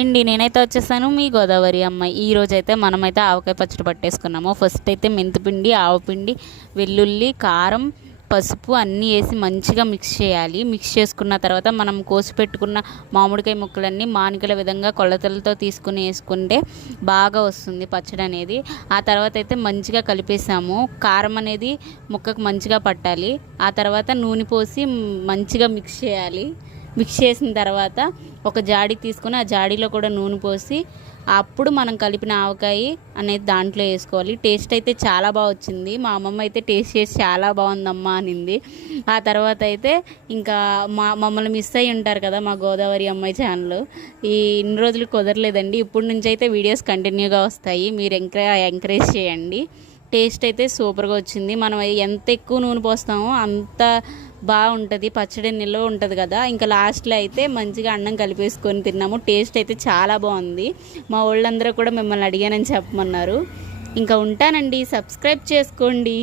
Hi అండి, నేనైతే వచ్చేసాను మీ గోదావరి అమ్మాయి. ఈరోజైతే మనమైతే ఆవకాయ పచ్చడి పట్టేసుకున్నాము. ఫస్ట్ అయితే మెంతిపిండి, ఆవపిండి, వెల్లుల్లి, కారం, పసుపు అన్నీ వేసి మంచిగా మిక్స్ చేయాలి. మిక్స్ చేసుకున్న తర్వాత మనం కోసి పెట్టుకున్న మామిడికాయ ముక్కలన్నీ మానికల విధంగా కొలతలతో తీసుకుని వేసుకుంటే బాగా వస్తుంది పచ్చడి అనేది. ఆ తర్వాత అయితే మంచిగా కలిపేసాము. కారం అనేది ముక్కకు మంచిగా పట్టాలి. ఆ తర్వాత నూనె పోసి మంచిగా మిక్స్ చేయాలి. మిక్స్ చేసిన తర్వాత ఒక జాడి తీసుకొని ఆ జాడీలో కూడా నూనె పోసి అప్పుడు మనం కలిపిన ఆవకాయ అనేది దాంట్లో వేసుకోవాలి. టేస్ట్ అయితే చాలా బాగా వచ్చింది. మా అమ్మమ్మ అయితే టేస్ట్ చేసి చాలా బాగుందమ్మా అనింది. ఆ తర్వాత అయితే ఇంకా మమ్మల్ని మిస్ అయ్యి ఉంటారు కదా మా గోదావరి అమ్మాయి ఛానల్. ఇన్ని రోజులు కుదరలేదండి. ఇప్పటి నుంచి అయితే వీడియోస్ కంటిన్యూగా వస్తాయి. మీరు ఎంకరేజ్ చేయండి. టేస్ట్ అయితే సూపర్గా వచ్చింది. మనం ఎంత ఎక్కువ నూనె పోస్తామో అంత బాగుంటుంది. పచ్చడి నిల్వ ఉంటుంది కదా. ఇంకా లాస్ట్లో అయితే మంచిగా అన్నం కలిపేసుకొని తిన్నాము. టేస్ట్ అయితే చాలా బాగుంది. మా వాళ్ళందరూ కూడా మిమ్మల్ని అడిగానని చెప్పమన్నారు. ఇంకా ఉంటానండి. సబ్స్క్రైబ్ చేసుకోండి.